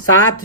7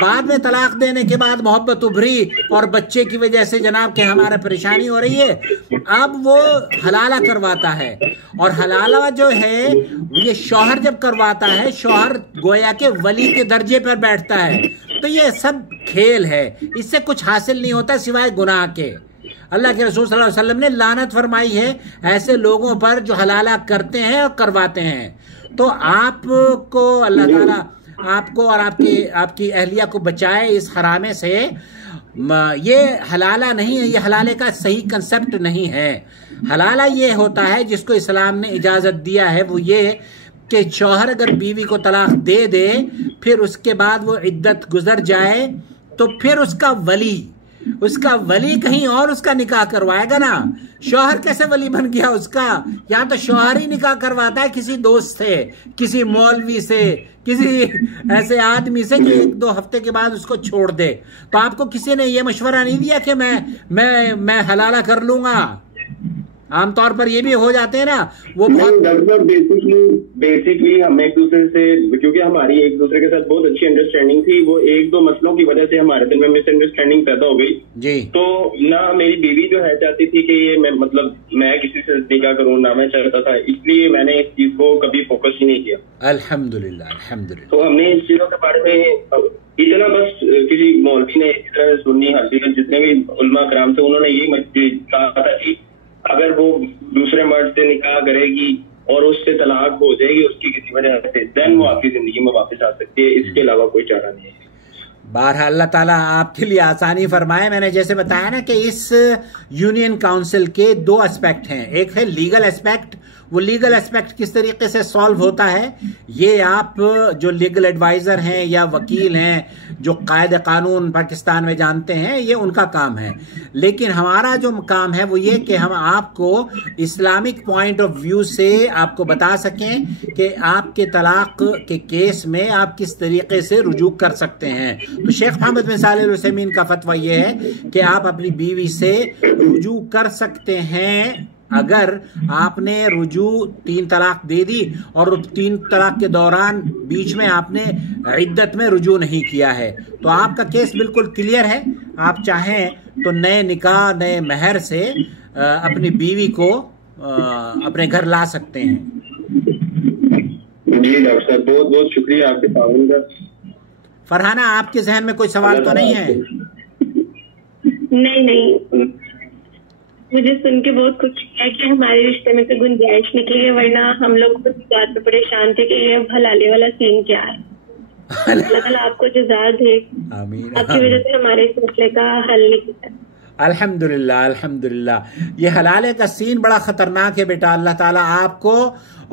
بعد میں طلاق دینے کے بعد محبت ابھری اور بچے کی وجہ سے جناب کہ ہمارا پریشانی ہو رہی ہے، اب وہ حلالہ کرواتا ہے، اور حلالہ جو ہے یہ شوہر جب کرواتا ہے، شوہر گویا کہ ولی کے درجے پر بیٹھتا ہے. تو یہ سب کھیل ہے، اس سے کچھ حاصل نہیں ہوتا سوائے گناہ کے. اللہ کے رسول صلی اللہ علیہ وسلم نے لعنت فرمائی ہے ایسے لوگوں پر جو حلالہ کرتے ہیں اور کرواتے ہیں. تو آپ کو اللہ تعالیٰ آپ کو اور آپ کی اہلیہ کو بچائے اس حرامے سے. یہ حلالہ نہیں ہے، یہ حلالے کا صحیح کنسپٹ نہیں ہے. حلالہ یہ ہوتا ہے جس کو اسلام نے اجازت دیا ہے، وہ یہ کہ شوہر اگر بیوی کو طلاق دے دے، پھر اس کے بعد وہ عدت گزر جائے، تو پھر اس کا ولی کہیں اور اس کا نکاح کروائے گا نا. شوہر کیسے ولی بن گیا اس کا؟ یہاں تو شوہر ہی نکاح کرواتا ہے کسی دوست سے، کسی مولوی سے، کسی ایسے آدمی سے جو 1-2 ہفتے کے بعد اس کو چھوڑ دے. تو آپ کو کسی نے یہ مشورہ نہیں دیا کہ میں حلالہ کر لوں گا؟ عام طور پر یہ بھی ہو جاتے ہیں نا وہ بہت بیسکلی ہم ایک دوسرے سے، کیونکہ ہماری ایک دوسرے کے ساتھ بہت اچھی انڈرسٹینڈنگ تھی، وہ 1-2 مسئلوں کی وجہ سے ہمارے دل میں مس انڈرسٹینڈنگ پیدا ہو گئی جی. تو نہ میری بیوی جو ہے چاہتی تھی کہ یہ میں کسی سے نکاح کروں، نہ میں چاہتا تھا، اس لیے میں نے اس چیز کو کبھی فوکس ہی نہیں کیا. الحمدللہ. تو ہم نے اس چیزوں کے بارے میں اتنا بس کسی مولوی نے اس طرح سنی حاصل، جتنے بھی علماء کرام تھے انہوں نے یہی کہا تھا کہ اگر وہ دوسرے مرد سے نکاح کرے گی اور اس سے طلاق ہو جائے گی اس کی کسی وجہ سے، دین وہ آپ کی زندگی میں واپس آ سکتی ہے، اس کے علاوہ کوئی چارہ نہیں ہے. بہرحال اللہ تعالیٰ آپ کے لیے آسانی فرمائے. میں نے جیسے بتایا نا کہ اس یونین کاؤنسل کے 2 اسپیکٹ ہیں. ایک ہے لیگل اسپیکٹ. وہ لیگل اسپیکٹ کس طریقے سے سالو ہوتا ہے یہ آپ جو لیگل ایڈوائزر ہیں یا وکیل ہیں جو قائد قانون پاکستان میں جانتے ہیں، یہ ان کا کام ہے. لیکن ہمارا جو کام ہے وہ یہ کہ ہم آپ کو اسلامک پوائنٹ آف ویو سے آپ کو بتا سکیں کہ آپ کے طلاق کے کیس میں آپ کس طریقے سے رجوع کر سکتے ہیں. تو شیخ محمد بن صالح العثیمین کا فتویٰ یہ ہے کہ آپ اپنی بیوی سے رجوع کر سکتے ہیں اگر آپ نے 3 طلاق دے دی اور 3 طلاق کے دوران بیچ میں آپ نے عدت میں رجوع نہیں کیا ہے، تو آپ کا کیس بالکل کلیئر ہے. آپ چاہیں تو نئے نکاح نئے مہر سے اپنی بیوی کو اپنے گھر لا سکتے ہیں. جی ڈاکٹر صاحب بہت بہت شکریہ آپ کے تعاون کا. فرحانہ آپ کے ذہن میں کوئی سوال تو نہیں ہے؟ نہیں، مجھے سن کے بہت خوشی ہے کہ ہمارے رشتے میں تو گنجائش نکلی ہے، ورنہ ہم لوگ خود بات میں پریشان تھے کہ یہ حلالے والا سین کیا ہے. اللہ تعالیٰ آپ کو جزا دے، آپ کی وجہ سے ہمارے اس مسئلے کا حل نکلا. الحمدللہ الحمدللہ. یہ حلالے کا سین بڑا خطرناک ہے بیٹا. اللہ تعالیٰ آپ کو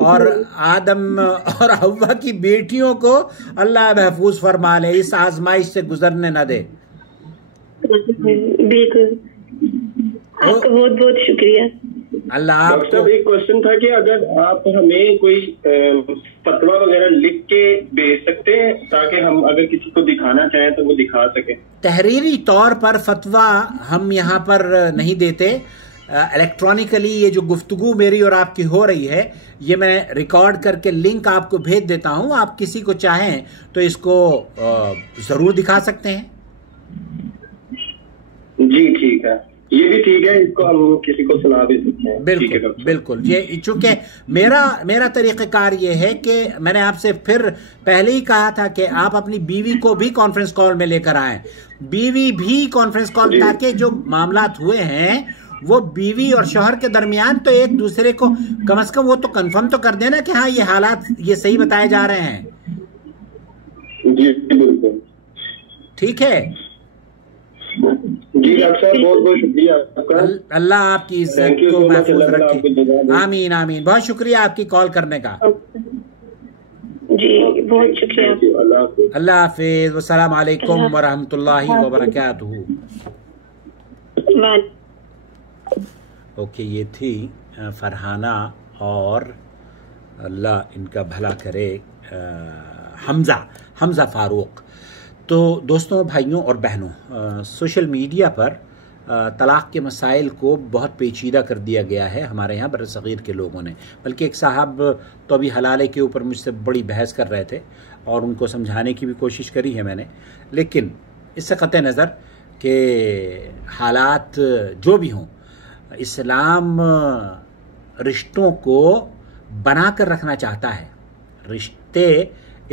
اور آدم اور حوا کی بیٹیوں کو اللہ محفوظ فرما لے، اس آزمائش سے گزرنے نہ دے. بالکل، آپ کا بہت بہت شکریہ. اللہ آپ کو. ایک کوشچن تھا کہ اگر آپ ہمیں کوئی فتویٰ وغیرہ لکھ کے بھیج سکتے ہیں تاکہ ہم اگر کسی کو دکھانا چاہیں تو وہ دکھا سکیں. تحریری طور پر فتویٰ ہم یہاں پر نہیں دیتے. الیکٹرانکلی یہ جو گفتگو میری اور آپ کی ہو رہی ہے یہ میں ریکارڈ کر کے لنک آپ کو بھیج دیتا ہوں. آپ کسی کو چاہیں تو اس کو ضرور دکھا سکتے ہیں. جی ٹھیک ہے، یہ بھی ٹھیک ہے، اس کو ہم کسی کو سنا بھی سکتے ہیں. بالکل بالکل. یہ چونکہ میرا طریقہ کار یہ ہے کہ میں نے آپ سے پھر پہلے ہی کہا تھا کہ آپ اپنی بیوی کو بھی کانفرنس کال میں لے کر آئیں. بیوی بھی کانفرنس کال، تاکہ جو معاملات ہوئے ہیں وہ بیوی اور شوہر کے درمیان تو ایک دوسرے کو کم از کم وہ تو کنفرم تو کر دینا کہ ہاں یہ حالات یہ صحیح بتائے جا رہے ہیں. جی بالکل ٹھیک ہے. جی ڈاکٹر صاحب بہت بہت شکریہ. اللہ آپ کی عزت کو محفوظ رکھے. آمین آمین. بہت شکریہ آپ کی کال کرنے کا. جی بہت شکریہ. اللہ حافظ. السلام علیکم ورحمۃ اللہ وبرکاتہ. اوکے، یہ تھی فرحانہ اور اللہ ان کا بھلا کرے حمزہ فاروق. تو دوستوں، بھائیوں اور بہنوں، سوشل میڈیا پر طلاق کے مسائل کو بہت پیچیدہ کر دیا گیا ہے ہمارے یہاں بر صغیر کے لوگوں نے. بلکہ ایک صاحب تو ابھی حلالے کے اوپر مجھ سے بڑی بحث کر رہے تھے اور ان کو سمجھانے کی بھی کوشش کری ہے میں نے. لیکن اس سے قطع نظر کہ حالات جو بھی ہوں، اسلام رشتوں کو بنا کر رکھنا چاہتا ہے. رشتے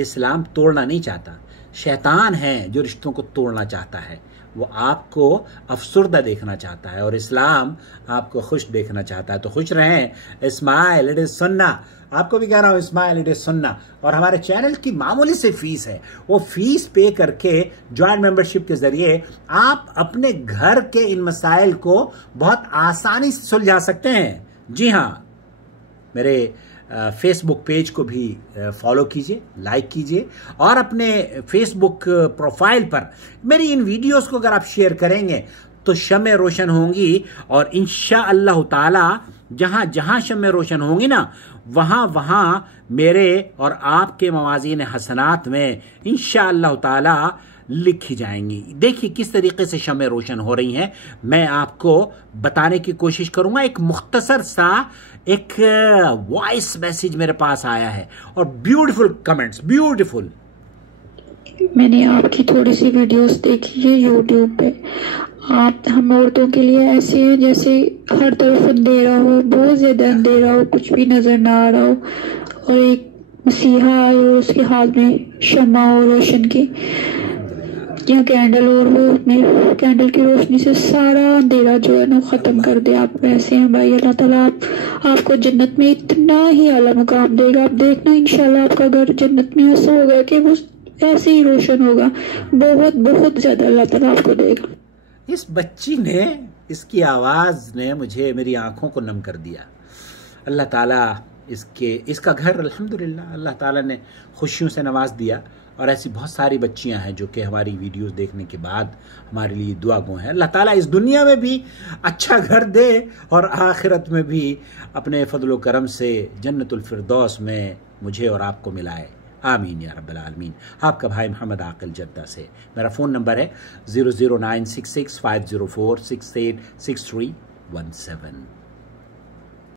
اسلام توڑنا نہیں چاہتا. شیطان ہے جو رشتوں کو توڑنا چاہتا ہے. وہ آپ کو افسردہ دیکھنا چاہتا ہے اور اسلام آپ کو خوش دیکھنا چاہتا ہے. تو خوش رہیں. اسمائل اٹ از سنہ. آپ کو بھی کہہ رہا ہوں اسمائل اٹ از سنہ. اور ہمارے چینل کی معمولی سے فیس ہے، وہ فیس پے کر کے جوائنٹ ممبرشپ کے ذریعے آپ اپنے گھر کے ان مسائل کو بہت آسانی سے سلجھا سکتے ہیں. جی ہاں، میرے فیس بک پیج کو بھی فالو کیجئے، لائک کیجئے، اور اپنے فیس بک پروفائل پر میری ان ویڈیوز کو اگر آپ شیئر کریں گے تو شمع روشن ہوں گی. اور انشاءاللہ تعالی جہاں جہاں شمع روشن ہوں گی نا، وہاں وہاں میرے اور آپ کے موازین حسنات میں انشاءاللہ تعالی لکھی جائیں گی. دیکھیے کس طریقے سے شمع روشن ہو رہی ہیں. میں آپ کو بتانے کی کوشش کروں گا. ایک مختصر سا ایک وائس میسیج میرے پاس آیا ہے اور بیوٹیفل کمنٹس، بیوٹیفل. میں نے آپ کی تھوڑی سی ویڈیوز دیکھی ہے یوٹیوب پہ. آپ ہم عورتوں کے لیے ایسے ہیں جیسے ہر طرف اندھیرا ہو، بہت زیادہ اندھیرا ہو، کچھ بھی نظر نہ آ رہا ہو، اور ایک مسیحا آئے اور اس کے ہاتھ میں شمع ہو روشن کی، یا کینڈل، اور وہ اپنے کینڈل کی روشنی سے سارا اندھیرا جو ہے نا ختم کر دے. آپ ایسے ہیں بھائی. اللہ تعالیٰ آپ کو جنت میں اتنا ہی اعلیٰ مقام دے گا. آپ دیکھنا انشاءاللہ آپ کا گھر جنت میں ایسا ہوگا کہ وہ ایسے ہی روشن ہوگا. بہت بہت زیادہ اللہ تعالیٰ آپ کو دے گا. اس بچی نے، اس کی آواز نے مجھے، میری آنکھوں کو نم کر دیا. اللہ تعالیٰ اس کا گھر الحمدللہ اللہ تعالیٰ نے خوشیوں سے نواز دیا. اور ایسی بہت ساری بچیاں ہیں جو کہ ہماری ویڈیوز دیکھنے کے بعد ہمارے لیے دعا گو ہیں. اللہ تعالیٰ اس دنیا میں بھی اچھا گھر دے اور آخرت میں بھی اپنے فضل و کرم سے جنت الفردوس میں مجھے اور آپ کو ملائے. آمین یا رب العالمین. آپ کا بھائی محمد عاقل جدہ سے. میرا فون نمبر ہے 00966 504 686317.